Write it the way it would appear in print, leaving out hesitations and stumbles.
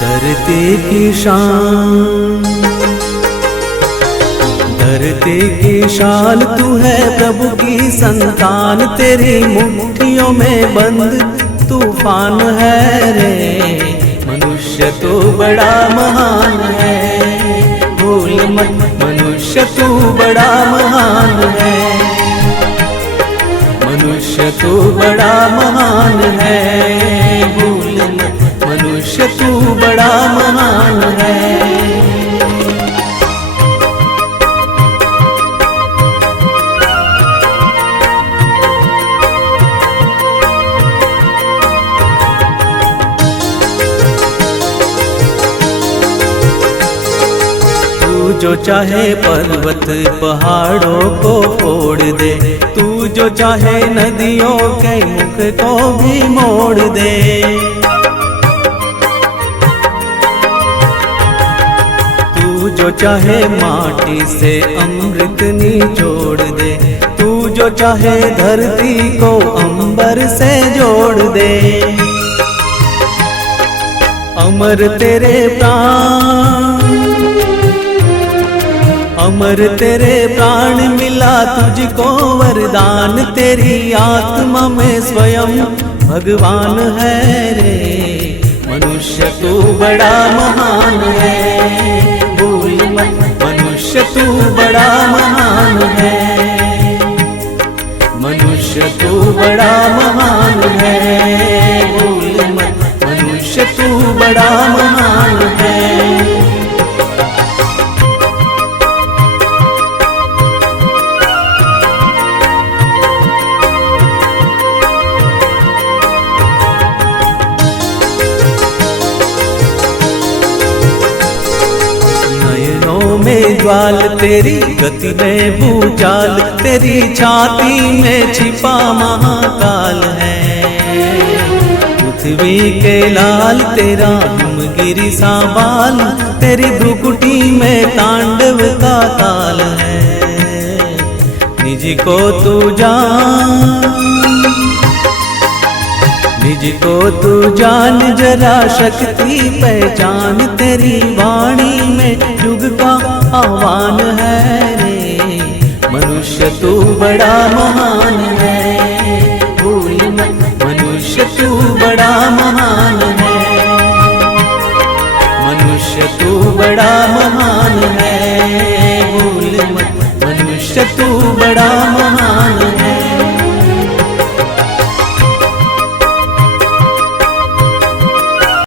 धरती की शान, धरती की शान तू है प्रभु की संतान, तेरी मुट्ठियों में बंद तूफान है रे। मनुष्य तू बड़ा महान है, भूल मत मनुष्य तू बड़ा महान है, मनुष्य तू बड़ा महान है, भूल मत मनुष्य तू बड़ा महान है। तू जो चाहे पर्वत पहाड़ों को फोड़ दे, तू जो चाहे नदियों के मुख को भी मोड़ दे। तू जो चाहे माटी से अमृत निचोड़ दे, तू जो चाहे धरती को अंबर से जोड़ दे। अमर तेरे प्राण, अमर तेरे प्राण मिला तुझको वरदान, तेरी आत्मा में स्वयं भगवान है रे। मनुष्य तू बड़ा महान है, भूल मत मनुष्य तू बड़ा महान है, मनुष्य तू बड़ा महान है, भूल मत मनुष्य तू बड़ा महान है। में ज्वाल तेरी गति में भूचाल, तेरी छाती में छिपा महाकाल है। पृथ्वी के लाल तेरा हिमगिरी सा बाल, तेरी भ्रुकुटी में तांडव का ताल है। निज को तू जान, निज को तू जान जरा शक्ति पहचान, तेरी वाणी में युग का आह्वान है रे। मनुष्य तू बड़ा महान है, भूल मत मनुष्य तू बड़ा महान है, मनुष्य तू बड़ा महान है, भूल मत मनुष्य तू बड़ा